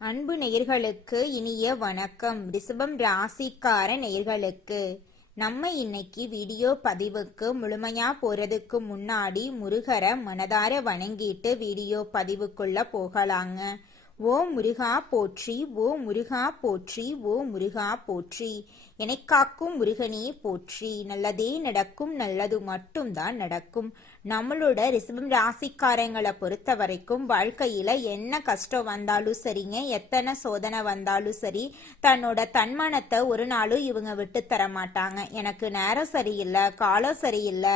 அன்பு நேயர்களுக்கு இனிய வணக்கம். ரிஷபம் ராசிக்கார நேயர்களுக்கு நம்ம இன்னைக்கு வீடியோ பதிவுக்கு முழுமையா போறதுக்கு முன்னாடி முருகரை மனதார வணங்கிட்டு வீடியோ பதிவுக்குள்ள போகலாங்க. ஓ முருகா போற்றி, ஓ முருகா போற்றி, ஓ முருகா போற்றி, என்னை காக்கும் முருகனே போற்றி. நல்லதே நடக்கும், நல்லது மட்டும்தான் நடக்கும். நம்மளோட ரிஷபம் ராசிக்காரங்களை பொறுத்த வரைக்கும் வாழ்க்கையில என்ன கஷ்டம் வந்தாலும் சரிங்க, எத்தனை சோதனை வந்தாலும் சரி, தன்னோட தன்மானத்தை ஒரு நாளும் இவங்க விட்டு தர மாட்டாங்க. எனக்கு நேரம் சரியில்லை, காலம் சரியில்லை,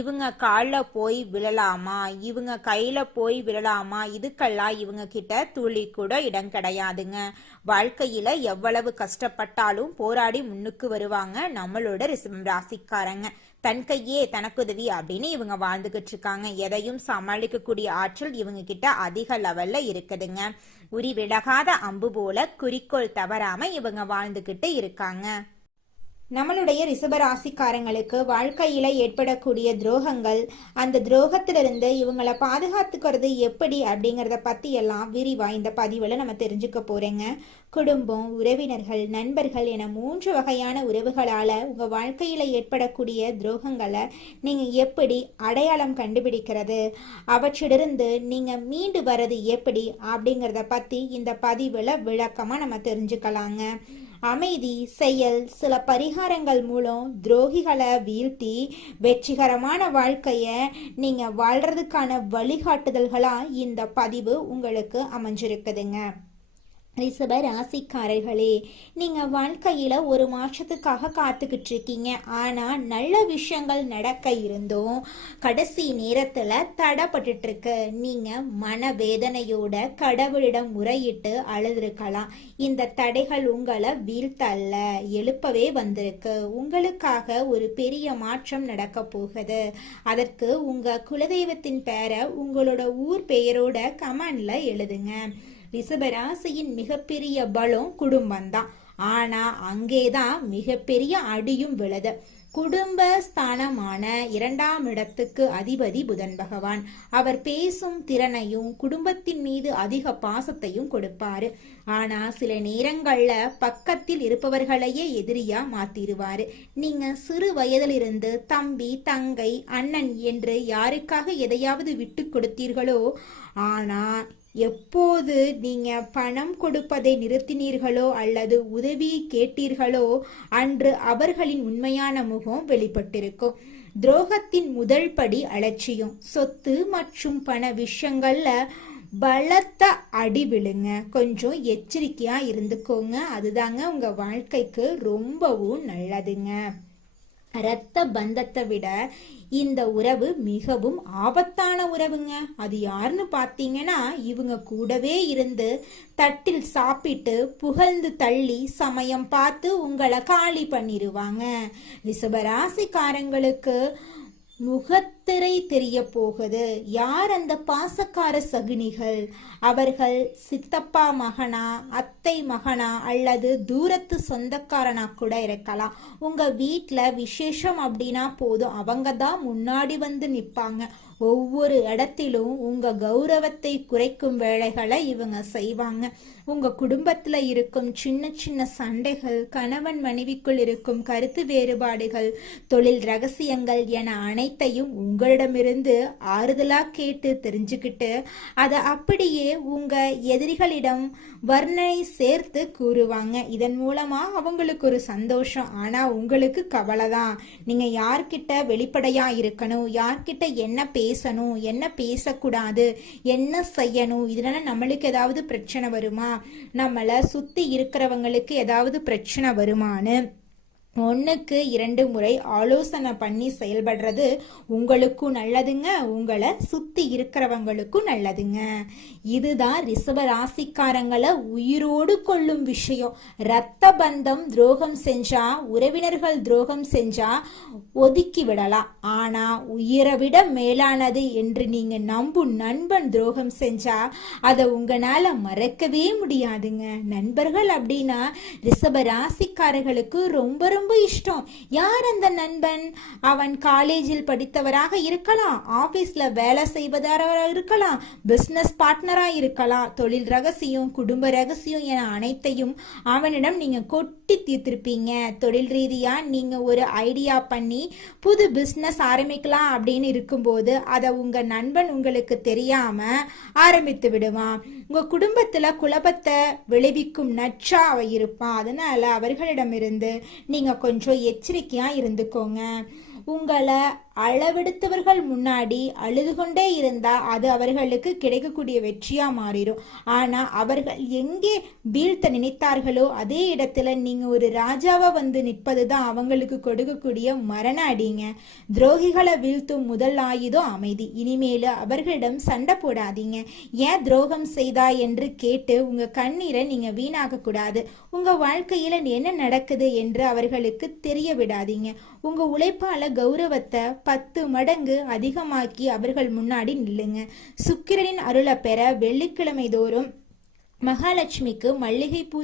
இவங்க காலில் போய் விழலாமா, இவங்க கையில போய் விழலாமா, இதுக்கெல்லாம் இவங்க கிட்ட துளி கூட இடம் கிடையாதுங்க. வாழ்க்கையில எவ்வளவு கஷ்டப்பட்டாலும் போராடி முன்னுக்கு வருவாங்க நம்மளோட ரிஷபம் ராசிக்காரங்க. தன் கையே தனக்குதவி அப்படின்னு இவங்க வாழ்ந்துகிட்டு இருக்காங்க. எதையும் சமாளிக்கக்கூடிய ஆற்றல் இவங்க கிட்ட அதிக லெவல்ல இருக்குதுங்க. உரி விலகாத அம்பு போல குறிக்கோள் தவறாம இவங்க வாழ்ந்துகிட்டு இருக்காங்க. நம்மளுடைய ரிஷபராசிக்காரங்களுக்கு வாழ்க்கையில ஏற்படக்கூடிய துரோகங்கள், அந்த துரோகத்திலிருந்து இவங்களை பாதுகாத்துக்கிறது எப்படி அப்படிங்கிறத பத்தி எல்லாம் விரிவா இந்த பதிவுல நம்ம தெரிஞ்சுக்க போறேங்க. குடும்பம், உறவினர்கள், நண்பர்கள் என 3 வகையான உறவுகளால உங்க வாழ்க்கையில ஏற்படக்கூடிய துரோகங்களை நீங்க எப்படி அடையாளம் கண்டுபிடிக்கிறது, அவற்றிலிருந்து நீங்க மீண்டு வர்றது எப்படி அப்படிங்கிறத பத்தி இந்த பதிவுல விளக்கமா நம்ம தெரிஞ்சுக்கலாங்க. அமைதி, செயல், சில பரிகாரங்கள் மூலம் துரோகிகளை வீழ்த்தி வெற்றிகரமான வாழ்க்கைய நீங்க வாழ்றதுக்கான வழிகாட்டுதல்களா இந்த பதிவு உங்களுக்கு அமைஞ்சிருக்குதுங்க. ரிஷப ராசிக்காரர்களே, நீங்க வாழ்க்கையில ஒரு மாற்றத்துக்காக காத்துக்கிட்டு இருக்கீங்க. ஆனா நல்ல விஷயங்கள் நடக்க இருந்தும் கடைசி நேரத்துல தடைப்பட்டு இருக்கு. நீங்க மனவேதனையோட கடவுளிடம் முறையிட்டு அழுதுருக்கலாம். இந்த தடைகள் உங்களை வீழ்த்தல்ல, எழுப்பவே வந்திருக்கு. உங்களுக்காக ஒரு பெரிய மாற்றம் நடக்க போகுது. அதற்கு உங்க குலதெய்வத்தின் பெயரை உங்களோட ஊர் பெயரோட கமெண்ட்ல எழுதுங்க. ரிஷபராசியின் மிகப்பெரிய பலம் குடும்பம்தான். ஆனா அங்கேதான் மிகப்பெரிய அடியும் விழுது. குடும்ப ஸ்தானமான 2ஆம் இடத்துக்கு அதிபதி புதன் பகவான். அவர் பேசும் திறனையும் குடும்பத்தின் மீது அதிக பாசத்தையும் கொடுப்பாரு. ஆனா சில நேரங்கள்ல பக்கத்தில் இருப்பவர்களையே எதிரியா மாத்திருவாரு. நீங்க சிறு வயதிலிருந்து தம்பி, தங்கை, அண்ணன் என்று யாருக்காக எதையாவது விட்டு கொடுத்தீர்களோ, ஆனா எப்போது நீங்க பணம் கொடுப்பதை நிறுத்தினீர்களோ அல்லது உதவி கேட்டீர்களோ அன்று அவர்களின் உண்மையான முகம் வெளிப்பட்டிருக்கும். துரோகத்தின் முதல் படி அலட்சியம். சொத்து மற்றும் பண விஷயங்கள்ல பலத்த அடி விழுங்க. கொஞ்சம் எச்சரிக்கையா இருந்துக்கோங்க. அதுதாங்க உங்க வாழ்க்கைக்கு ரொம்பவும் நல்லதுங்க. இரத்த பந்தத்தை விட இந்த உறவு மிகவும் ஆபத்தான உறவுங்க. அது யாருன்னு பார்த்தீங்கன்னா, இவங்க கூடவே இருந்து தட்டில் சாப்பிட்டு புகழ்ந்து தள்ளி சமயம் பார்த்து உங்களை காலி பண்ணிடுவாங்க. ரிஷபராசிக்காரங்களுக்கு முகத்திரை தெரிய போகுது. யார் அந்த பாசக்கார சகுனிகள்? அவர்கள் சித்தப்பா மகனா, அத்தை மகனா அல்லது தூரத்து சொந்தக்காரனா கூட இருக்கலாம். உங்க வீட்டுல விசேஷம் அப்படின்னா போதும், அவங்க தான் முன்னாடி வந்து நிப்பாங்க. ஒவ்வொரு இடத்திலும் உங்க கௌரவத்தை குறைக்கும் வேலைகளை இவங்க செய்வாங்க. உங்க குடும்பத்துல இருக்கும் சின்ன சின்ன சண்டைகள், கணவன் மனைவிக்குள் இருக்கும் கருத்து வேறுபாடுகள், தொழில் ரகசியங்கள் என அனைத்தையும் உங்களிடமிருந்து ஆறுதலா கேட்டு தெரிஞ்சுக்கிட்டு அதை அப்படியே உங்க எதிரிகளிடம் வர்ணனை சேர்த்து கூறுவாங்க. இதன் மூலமா அவங்களுக்கு ஒரு சந்தோஷம். ஆனா உங்களுக்கு கவலைதான். நீங்க யார்கிட்ட வெளிப்படையா இருக்கணும், யார்கிட்ட என்ன பேசணும், என்ன பேசக்கூடாது, என்ன செய்யணும், இதனால நம்மளுக்கு ஏதாவது பிரச்சனை வருமா, நம்மளை சுத்தி இருக்கிறவங்களுக்கு ஏதாவது பிரச்சனை வருமானு 1க்கு 2 முறை ஆலோசனை பண்ணி செயல்படுறது உங்களுக்கும் நல்லதுங்க, உங்களை சுத்தி இருக்கிறவங்களுக்கும் நல்லதுங்க. இதுதான் ரிஷப ராசிக்காரங்களை உயிரோடு கொள்ளும் விஷயம். இரத்த பந்தம் துரோகம் செஞ்சா, உறவினர்கள் துரோகம் செஞ்சா ஒதுக்கி விடலாம். ஆனா உயிரை விட மேலானது என்று நீங்க நம்பும் நண்பன் துரோகம் செஞ்சா அதை உங்களால மறக்கவே முடியாதுங்க. நண்பர்கள் அப்படின்னா ரிஷப ராசிக்காரர்களுக்கு ரொம்ப ரொம்ப இஷ்டம். யார் அந்த நண்பன்? அவன் காலேஜில் படித்தவராக இருக்கலாம், ஆபீஸ்ல வேலை செய்வதாக இருக்கலாம், பிசினஸ் பார்ட்னரா இருக்கலாம். தொழில் ரகசியம், குடும்ப ரகசியம் என அனைத்தையும் அவனிடம் நீங்க கொட்டி தீர்த்திருப்பீங்க. தொழில் ரீதியா நீங்க ஒரு ஐடியா பண்ணி புது பிசினஸ் ஆரம்பிக்கலாம் அப்படின்னு இருக்கும்போது அதை உங்க நண்பன் உங்களுக்கு தெரியாம ஆரம்பித்து விடுவான். உங்க குடும்பத்துல குழப்பத்தை விளைவிக்கும் நச்சா அவ இருப்பான். அதனால அவர்களிடமிருந்து நீங்க கொஞ்சம் எச்சரிக்கையா இருந்துக்கோங்க. உங்களை அளவெடுத்தவர்கள் முன்னாடி அழுது கொண்டே இருந்தா அது அவர்களுக்கு கிடைக்கக்கூடிய வெற்றியா மாறிடும். ஆனா அவர்கள் எங்கே வீழ்த்த நினைத்தார்களோ அதே இடத்துல நீங்க ஒரு ராஜாவா வந்து நிற்பதுதான் அவங்களுக்கு கொடுக்கக்கூடிய மரண அடிங்க. துரோகிகளை வீழ்த்தும் முதல் ஆயுதம் அமைதி. இனிமேல அவர்களிடம் சண்டை போடாதீங்க. ஏன் துரோகம் செய்தா என்று கேட்டு உங்க கண்ணீரை நீங்க வீணாக்க கூடாது. உங்க வாழ்க்கையில என்ன நடக்குது என்று அவர்களுக்கு தெரிய விடாதீங்க. உங்க உழைப்பால கௌரவத்தை 10 மடங்கு அதிகமாக்கி அவர்கள் முன்னாடி நில்லுங்க. சுக்கிரனின் அருளை பெற வெள்ளிக்கிழமை தோறும் மகாலட்சுமிக்கு மல்லிகைப்பூ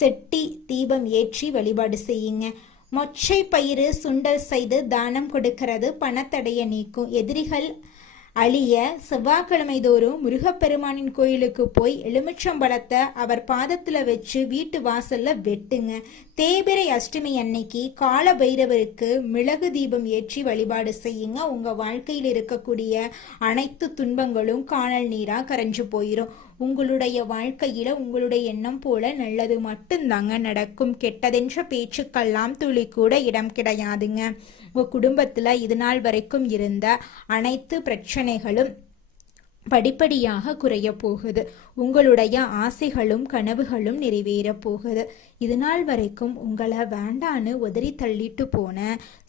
செட்டி தீபம் ஏற்றி வழிபாடு செய்யுங்க. மொச்சை பயிறு சுண்டல் செய்து தானம் கொடுக்கிறது பணத்தடைய நீக்கும். எதிரிகள் அழிய செவ்வாய்க்கிழமை தோறும் முருகப்பெருமானின் கோயிலுக்கு போய் எலுமிச்சம்பழத்தை அவர் பாதத்துல வச்சு வீட்டு வாசல்ல வெட்டுங்க. தேய்பிறை அஷ்டமி அன்னைக்கு கால பைரவருக்கு மிளகு தீபம் ஏற்றி வழிபாடு செய்யுங்க. உங்க வாழ்க்கையில் இருக்கக்கூடிய அனைத்து துன்பங்களும் காணல் நீரா கரைஞ்சு போயிடும். உங்களுடைய வாழ்க்கையில உங்களுடைய எண்ணம் போல நல்லது மட்டும்தாங்க நடக்கும். கெட்டதென்ற பேச்சுக்கெல்லாம் துளி கூட இடம் கிடையாதுங்க. உங்க குடும்பத்துல இது நாள் வரைக்கும் இருந்த அனைத்து பிரச்சனைகளும் படிப்படியாக குறைய போகுது. உங்களுடைய ஆசைகளும் கனவுகளும் நிறைவேற போகுது. இது நாள் வரைக்கும் உங்களை வேண்டான்னு உதறி தள்ளிட்டு போன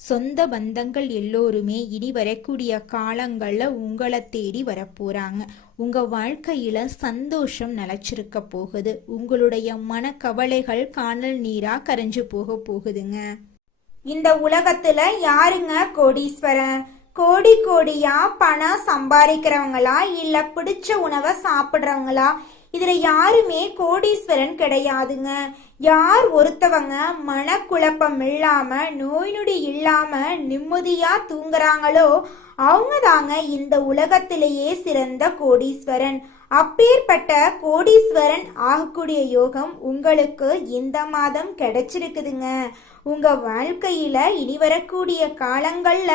சொந்த பந்தங்கள் எல்லோருமே இனி வரக்கூடிய காலங்கள்ல உங்களை தேடி வரப்போறாங்க. உங்க வாழ்க்கையில சந்தோஷம் நிலைச்சிருக்க போகுது. உங்களுடைய மனக்கவலைகள் காணல் நீரா கரைஞ்சு போக போகுதுங்க. இந்த உலகத்துல யாருங்க கோடீஸ்வரன்? கோடி கோடியா பணம் சம்பாதிக்கிறவங்களா இல்ல பிடிச்ச உணவை சாப்பிடுறவங்களா? இதுல யாருமே கோடீஸ்வரன் கிடையாதுங்க. யார் ஒருத்தவங்க மனக்குழப்பம் இல்லாம நோய் நொடி இல்லாம நிம்மதியா தூங்குறாங்களோ அவங்க தாங்க இந்த உலகத்திலேயே சிறந்த கோடீஸ்வரன். அப்பேற்பட்ட கோடீஸ்வரன் ஆகக்கூடிய யோகம் உங்களுக்கு இந்த மாதம் கிடைச்சிருக்குதுங்க. உங்க வாழ்க்கையில இனி வரக்கூடிய காலங்கள்ல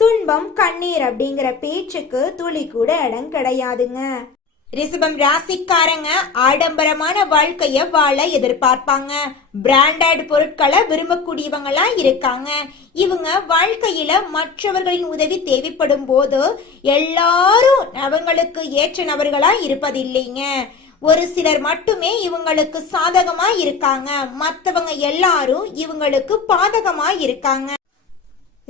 துன்பம் கண்ணீர் அப்படிங்கிற பேச்சுக்கு துளி கூட இடம் கிடையாதுங்க. ரிஷபம் ராசிக்காரங்க ஆடம்பரமான வாழ்க்கைய வாழ எதிர்பார்ப்பாங்க. பிராண்டட் பொருட்களை விரும்பக்கூடியவங்களா இருக்காங்க. இவங்க வாழ்க்கையில மற்றவர்களின் உதவி தேவைப்படும் போது எல்லாரும் அவங்களுக்கு ஏற்ற நபர்களா இருப்பதில்லைங்க. ஒரு சிலர் மட்டுமே இவங்களுக்கு சாதகமா இருக்காங்க, மற்றவங்க எல்லாரும் இவங்களுக்கு பாதகமா இருக்காங்க.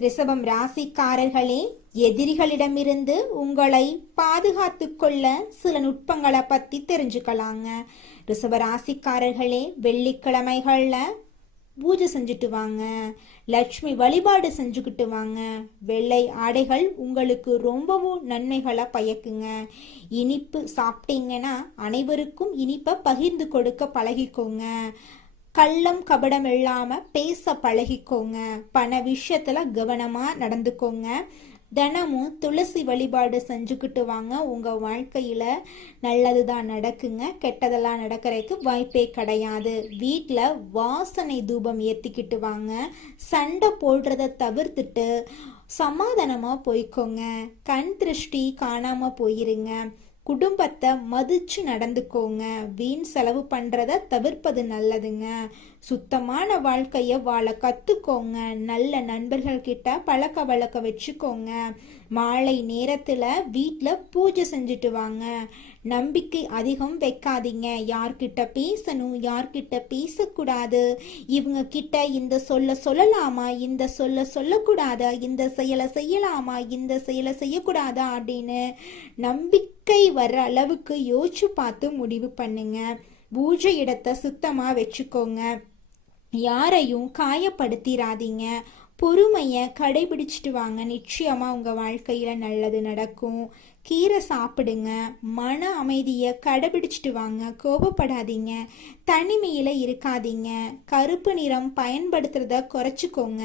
ரிஷபம் ராசிக்காரர்களே, எதிரிகளிடமிருந்து உங்களை பாதுகாத்து கொள்ள சில நுட்பங்களை பத்தி தெரிஞ்சுக்கலாங்க. ரிஷப ராசிக்காரர்களே, வெள்ளிக்கிழமைகள்ல பூஜை செஞ்சுட்டு வாங்க. லட்சுமி வழிபாடு செஞ்சுக்கிட்டு வாங்க. வெள்ளை ஆடைகள் உங்களுக்கு ரொம்பவும் நன்மைகளை பயக்குங்க. இனிப்பு சாப்பிட்டீங்கன்னா அனைவருக்கும் இனிப்பை பகிர்ந்து கொடுக்க பழகிக்கோங்க. கள்ளம் கபடம் இல்லாம பேச பழகிக்கோங்க. பண விஷயத்துல கவனமா நடந்துக்கோங்க. தினமும் துளசி வழிபாடு செஞ்சுக்கிட்டு வாங்க. உங்க வாழ்க்கையில நல்லதுதான் நடக்குங்க, கெட்டதெல்லாம் நடக்கிறதுக்கு வாய்ப்பே கிடையாது. வீட்டில் வாசனை தூபம் ஏற்றிக்கிட்டு வாங்க. சண்டை போடுறத தவிர்த்துட்டு சமாதானமா போய்க்கோங்க. கண் திருஷ்டி காணாம போயிருங்க. குடும்பத்தை மதிச்சு நடந்துக்கோங்க. வீண் செலவு பண்றத தவிர்ப்பது நல்லதுங்க. சுத்தமான வாழ்க்கைய வாழ கத்துக்கோங்க. நல்ல நண்பர்கள் கிட்ட பழக்க வழக்க வச்சுக்கோங்க. மாலை நேரத்துல வீட்டுல பூஜை செஞ்சுட்டு வாங்க. நம்பிக்கை அதிகம் வைக்காதீங்க. யார்கிட்ட பேசணும், யார்கிட்ட பேசக்கூடாது, இவங்க கிட்ட இந்த சொல்ல சொல்லலாமா, இந்த சொல்ல சொல்லக்கூடாதா, இந்த செயலை செய்யலாமா, இந்த செயலை செய்யக்கூடாதா அப்படின்னு நம்பிக்கை வர்ற அளவுக்கு யோசிச்சு பார்த்து முடிவு பண்ணுங்க. பூஜை இடத்தை சுத்தமா வச்சுக்கோங்க. யாரையும் காயப்படுத்திடாதீங்க. பொறுமையை கடைபிடிச்சிட்டு வாங்க. நிச்சயமா உங்க வாழ்க்கையில நல்லது நடக்கும். கீரை சாப்பிடுங்க, மன அமைதியை கடைபிடிச்சிட்டு வாங்க, கோபப்படாதீங்க, தனிமையில் இருக்காதீங்க, கருப்பு நிறம் பயன்படுத்துறத குறைச்சிக்கோங்க,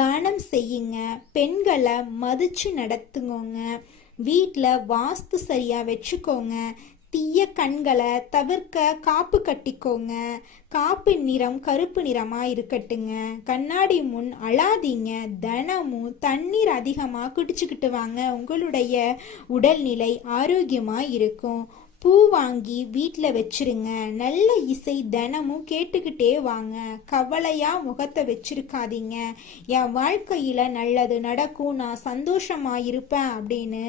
தானம் செய்யுங்க, பெண்களை மதிச்சு நடத்துங்கோங்க, வீட்டில் வாஸ்து சரியாக வச்சுக்கோங்க, தீய கண்களை தவிர்க்க காப்பு கட்டிக்கோங்க, காப்பு நிறம் கருப்பு நிறமா இருக்கட்டுங்க, கண்ணாடி முன் அழாதீங்க, தினமும் தண்ணீர் அதிகமாக குடிச்சுக்கிட்டு வாங்க, உங்களுடைய உடல்நிலை ஆரோக்கியமா இருக்கும். பூ வாங்கி வீட்டில் வச்சிருங்க, நல்ல இசை தினமும் கேட்டுக்கிட்டே வாங்க, கவலையா முகத்தை வச்சிருக்காதீங்க, என் வாழ்க்கையில் நல்லது நடக்கும், நான் சந்தோஷமா இருப்பேன் அப்படின்னு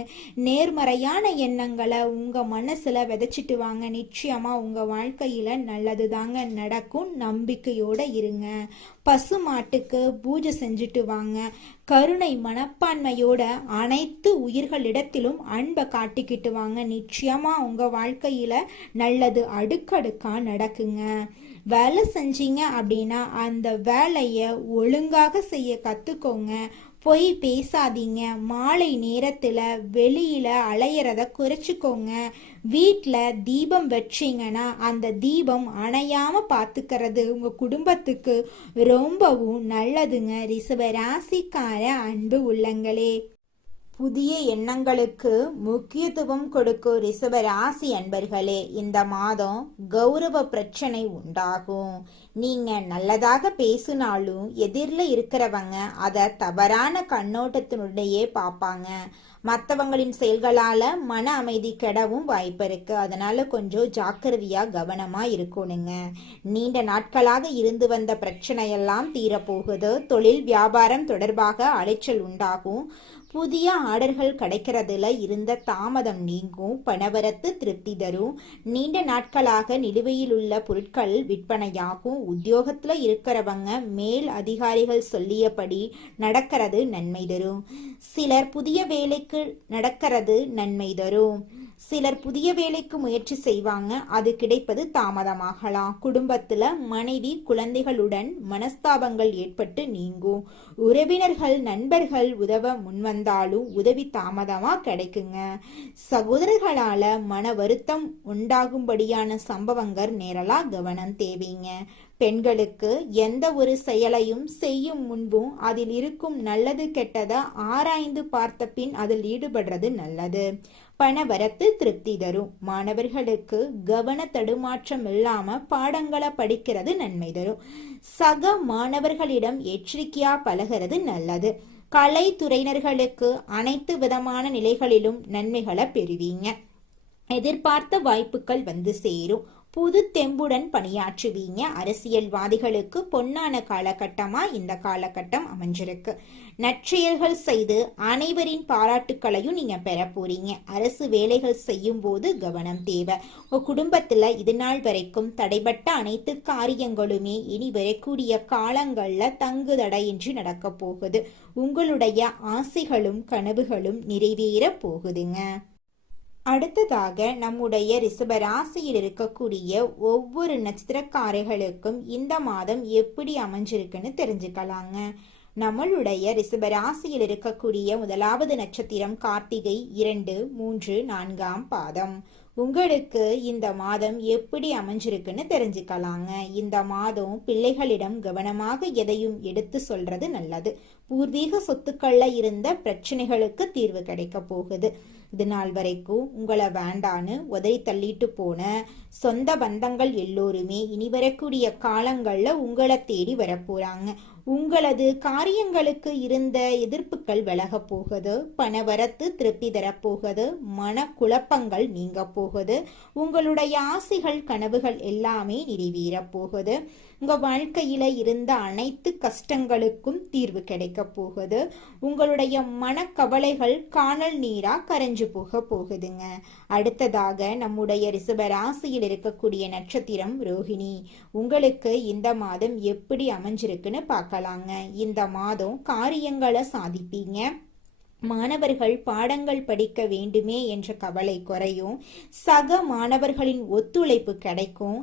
நேர்மறையான எண்ணங்களை உங்கள் மனசில் விதைச்சிட்டு வாங்க. நிச்சயமாக உங்கள் வாழ்க்கையில் நல்லது தாங்க நடக்கும். நம்பிக்கையோடு இருங்க. பசு மாட்டுக்கு பூஜை செஞ்சுட்டு வாங்க. கருணை மனப்பான்மையோட அனைத்து உயிர்களிடத்திலும் அன்பை காட்டிக்கிட்டு வாங்க. நிச்சயமா உங்க வாழ்க்கையில நல்லது அடுக்கடுக்கா நடக்குங்க. வேலை செஞ்சீங்க அப்படின்னா அந்த வேலையை ஒழுங்காக செய்ய கத்துக்கோங்க. பொய் பேசாதீங்க. மாலை நேரத்தில் வெளியில் அலையிறத குறைச்சிக்கோங்க. வீட்டில் தீபம் வச்சிங்கன்னா அந்த தீபம் அணையாமல் பார்த்துக்கிறது உங்கள் குடும்பத்துக்கு ரொம்பவும் நல்லதுங்க. ரிஷப ராசிக்கார அன்பு உள்ளங்களே, புதிய எண்ணங்களுக்கு முக்கியத்துவம் கொடுக்கும் ரிஷப ராசி அன்பர்களே, இந்த மாதம் கௌரவ பிரச்சனை உண்டாகும். நீங்க நல்லதாக பேசினாலும் எதிரில் இருக்கிறவங்க அதை தவறான கண்ணோட்டத்தினுடையே பார்ப்பாங்க. மற்றவங்களின் செயல்களால மன அமைதி கெடவும் வாய்ப்பு இருக்கு. அதனால கொஞ்சம் ஜாக்கிரதையா கவனமா இருக்கணுங்க. நீண்ட நாட்களாக இருந்து வந்த பிரச்சனையெல்லாம் தீரப்போகுது. தொழில் வியாபாரம் தொடர்பாக அலைச்சல் உண்டாகும். புதிய ஆர்டர்கள் கிடைக்கிறதுல இருந்த தாமதம் நீங்கும். பணவரத்து திருப்தி தரும். நீண்ட நாட்களாக நிலுவையில் உள்ள பொருட்கள் விற்பனையாகும். உத்தியோகத்துல இருக்கிறவங்க மேல் அதிகாரிகள் சொல்லியபடி நடக்கிறது நன்மை தரும். சிலர் புதிய வேலைக்கு நடக்கிறது நன்மை தரும். சிலர் புதிய வேலைக்கு முயற்சி செய்வாங்க, அது கிடைப்பது தாமதமாகலாம். குடும்பத்துல மனைவி குழந்தைகளுடன் மனஸ்தாபங்கள் ஏற்பட்டு நீங்கும். உறவினர்கள் நண்பர்கள் உதவ முன்வந்தாலும் உதவி தாமதமா கிடைக்குங்க. சகோதரர்களால மன வருத்தம் உண்டாகும்படியான சம்பவங்கள் நேரலாம் கவனம் தேவைங்க. பெண்களுக்கு எந்த ஒரு செயலையும் செய்யும் முன்பும் அதில் இருக்கும் நல்லது கெட்டதை ஆராய்ந்து பார்த்த பின் அதில் ஈடுபடுறது நல்லது. பணவரத்து திருப்தி தரும். மாணவர்களுக்கு கவன தடுமாற்றம் இல்லாம பாடங்களை படிக்கிறது நன்மை தரும். சக மாணவர்களிடம் எச்சரிக்கையா பழகிறது நல்லது. கலைத்துறையினர்களுக்கு அனைத்து விதமான நிலைகளிலும் நன்மைகளை பெறுவீங்க. எதிர்பார்த்த வாய்ப்புகள் வந்து சேரும். புது தெம்புடன் பணியாற்றுவீங்க. அரசியல்வாதிகளுக்கு பொன்னான காலகட்டமா இந்த காலகட்டம் அமைஞ்சிருக்கு. நற்செயல்கள் செய்து அனைவரின் பாராட்டுக்களையும் நீங்க பெற போறீங்க. அரசு வேலைகள் செய்யும் போது கவனம் தேவை. உங்க குடும்பத்துல இது நாள் வரைக்கும் தடைபட்ட அனைத்து காரியங்களுமே இனி வரக்கூடிய காலங்கள்ல தங்கு தடையின்றி நடக்க போகுது. உங்களுடைய ஆசைகளும் கனவுகளும் நிறைவேற போகுதுங்க. அடுத்ததாக நம்முடைய ரிஷப ராசியில் இருக்கக்கூடிய ஒவ்வொரு நட்சத்திரக்காரர்களுக்கும் இந்த மாதம் எப்படி அமைஞ்சிருக்குன்னு தெரிஞ்சுக்கலாங்க. நம்மளுடைய ரிஷப ராசியில் இருக்கக்கூடிய முதலாவது நட்சத்திரம் கார்த்திகை 2, 3, 4ஆம் பாதம். உங்களுக்கு இந்த மாதம் எப்படி அமைஞ்சிருக்குன்னு தெரிஞ்சுக்கலாங்க. இந்த மாதம் பிள்ளைகளிடம் கவனமாக எதையும் எடுத்து சொல்றது நல்லது. பூர்வீக சொத்துக்கள்ல இருந்த பிரச்சனைகளுக்கு தீர்வு கிடைக்க போகுது. இது நாள் வரைக்கும் உங்களை வேண்டான்னு உதறி தள்ளிட்டு போன சொந்த பந்தங்கள் எல்லோருமே இனி வரக்கூடிய காலங்கள்ல உங்களை தேடி வரப்போறாங்க. உங்களது காரியங்களுக்கு இருந்த எதிர்ப்புகள் விலக போகுது. பணவரத்து திருப்தி தரப்போகுது. மன குழப்பங்கள் நீங்க போகுது. உங்களுடைய ஆசைகள் கனவுகள் எல்லாமே நிறைவேற போகுது. உங்க வாழ்க்கையில இருந்த அனைத்து கஷ்டங்களுக்கும் தீர்வு கிடைக்க போகுது. உங்களுடைய மனக்கவலைகள் காணல் நீரா கரைஞ்சு போக போகுதுங்க. அடுத்ததாக நம்முடைய ரிஷப ராசியில் இருக்கக்கூடிய நட்சத்திரம் ரோஹிணி. உங்களுக்கு இந்த மாதம் எப்படி அமைஞ்சிருக்குன்னு பார்க்கலாங்க. இந்த மாதம் காரியங்களை சாதிப்பீங்க. மாணவர்கள் பாடங்கள் படிக்க வேண்டுமே என்ற கவலை குறையும். சக மாணவர்களின் ஒத்துழைப்பு கிடைக்கும்.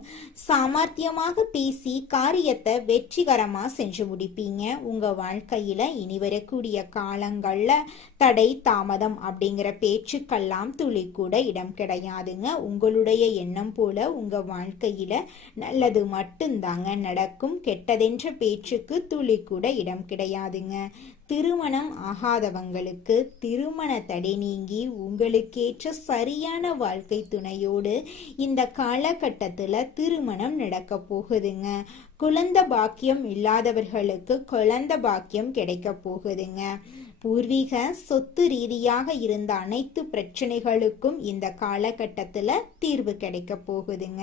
சாமர்த்தியமாக பேசி காரியத்தை வெற்றிகரமா செஞ்சு முடிப்பீங்க. உங்க வாழ்க்கையில இனி வரக்கூடிய காலங்கள்ல தடை தாமதம் அப்படிங்கிற பேச்சுக்கெல்லாம் துளி கூட இடம் கிடையாதுங்க. உங்களுடைய எண்ணம் போல உங்க வாழ்க்கையில நல்லது மட்டும்தாங்க நடக்கும். கெட்டதென்ற பேச்சுக்கு துளி கூட இடம் கிடையாதுங்க. திருமணம் ஆகாதவங்களுக்கு திருமண தடை நீங்கி உங்களுக்கேற்ற சரியான வாழ்க்கை துணையோடு இந்த காலகட்டத்தில் திருமணம் நடக்க போகுதுங்க. குழந்தை பாக்கியம் இல்லாதவர்களுக்கு குழந்தை பாக்கியம் கிடைக்க போகுதுங்க. பூர்வீக சொத்து ரீதியாக இருந்த அனைத்து பிரச்சனைகளுக்கும் இந்த காலகட்டத்தில் தீர்வு கிடைக்க போகுதுங்க.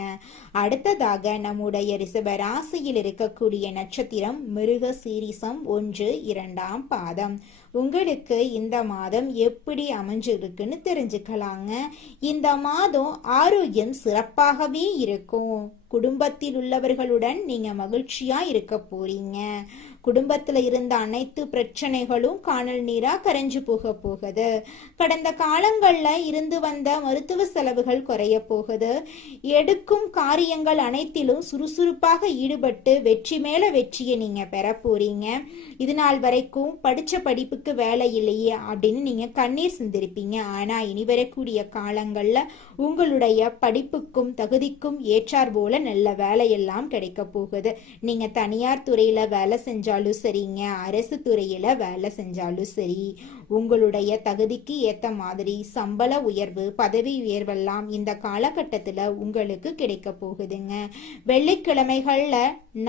அடுத்ததாக நம்முடைய ரிஷப ராசியில் இருக்கக்கூடிய நட்சத்திரம் மிருக சீரிசம் 1, 2ஆம் பாதம். உங்களுக்கு இந்த மாதம் எப்படி அமைஞ்சிருக்குன்னு தெரிஞ்சுக்கலாங்க. இந்த மாதம் ஆரோக்கியம் சிறப்பாகவே இருக்கும். குடும்பத்தில் உள்ளவர்களுடன் நீங்க மகிழ்ச்சியா இருக்க போறீங்க. குடும்பத்துல இருந்த அனைத்து பிரச்சனைகளும் காணல் நீரா கரைஞ்சு போகுது. கடந்த காலங்கள்ல இருந்து வந்த மருத்துவ செலவுகள் குறைய போகுது. எடுக்கும் காரியங்கள் அனைத்திலும் சுறுசுறுப்பாக ஈடுபட்டு வெற்றி மேல வெற்றியை நீங்க பெற போறீங்க. இது நாள் வரைக்கும் படிச்ச படிப்புக்கு வேலை இல்லையே அப்படின்னு நீங்க கண்ணீர் சிந்திருப்பீங்க. ஆனா இனி வரக்கூடிய காலங்கள்ல உங்களுடைய படிப்புக்கும் தகுதிக்கும் ஏற்றார் போல நல்ல வேலையெல்லாம் கிடைக்க போகுது. நீங்க தனியார் துறையில வேலை செஞ்சாலும் சரிங்க, அரசு துறையில வேலை செஞ்சாலும் சரி, உங்களுடைய தகுதிக்கு ஏத்த மாதிரி சம்பள உயர்வு பதவி உயர்வெல்லாம் இந்த காலகட்டத்துல உங்களுக்கு கிடைக்க போகுதுங்க. வெள்ளிக்கிழமைகள்ல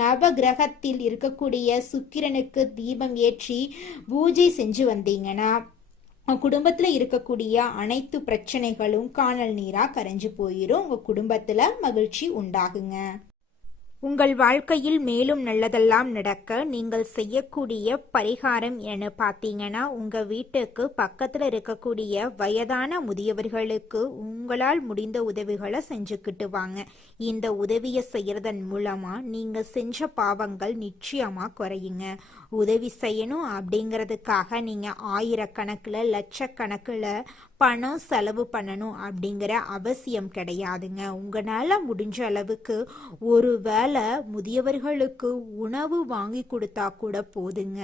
நவ கிரகத்தில் இருக்கக்கூடிய சுக்கிரனுக்கு தீபம் ஏற்றி பூஜை செஞ்சு வந்தீங்கன்னா குடும்பத்துல இருக்கக்கூடிய அனைத்து பிரச்சனைகளும் காணல் நீரா கரைஞ்சு போயிரும். உங்க குடும்பத்துல மகிழ்ச்சி உண்டாகுங்க. உங்கள் வாழ்க்கையில் மேலும் நல்லதெல்லாம் நடக்க நீங்கள் செய்யக்கூடிய பரிகாரம் என பார்த்தீங்கன்னா, உங்க வீட்டுக்கு பக்கத்துல இருக்கக்கூடிய வயதான முதியவர்களுக்கு உங்களால் முடிந்த உதவிகளை செஞ்சுக்கிட்டு வாங்க. இந்த உதவியை செய்யறதன் மூலமா நீங்க செஞ்ச பாவங்கள் நிச்சயமா குறையுங்க. உதவி செய்யணும் அப்படிங்கிறதுக்காக நீங்க ஆயிரக்கணக்கில் லட்சக்கணக்கில் பணம் செலவு பண்ணணும் அப்படிங்கிற அவசியம் கிடையாதுங்க. உங்களால் முடிஞ்ச அளவுக்கு ஒரு வேளை முதியவர்களுக்கு உணவு வாங்கி கொடுத்தா கூட போதுங்க.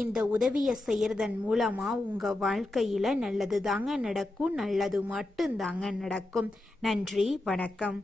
இந்த உதவியை செய்யறதன் மூலமா உங்க வாழ்க்கையில நல்லது தாங்க நடக்கும். நல்லது மட்டும்தாங்க நடக்கும். நன்றி, வணக்கம்.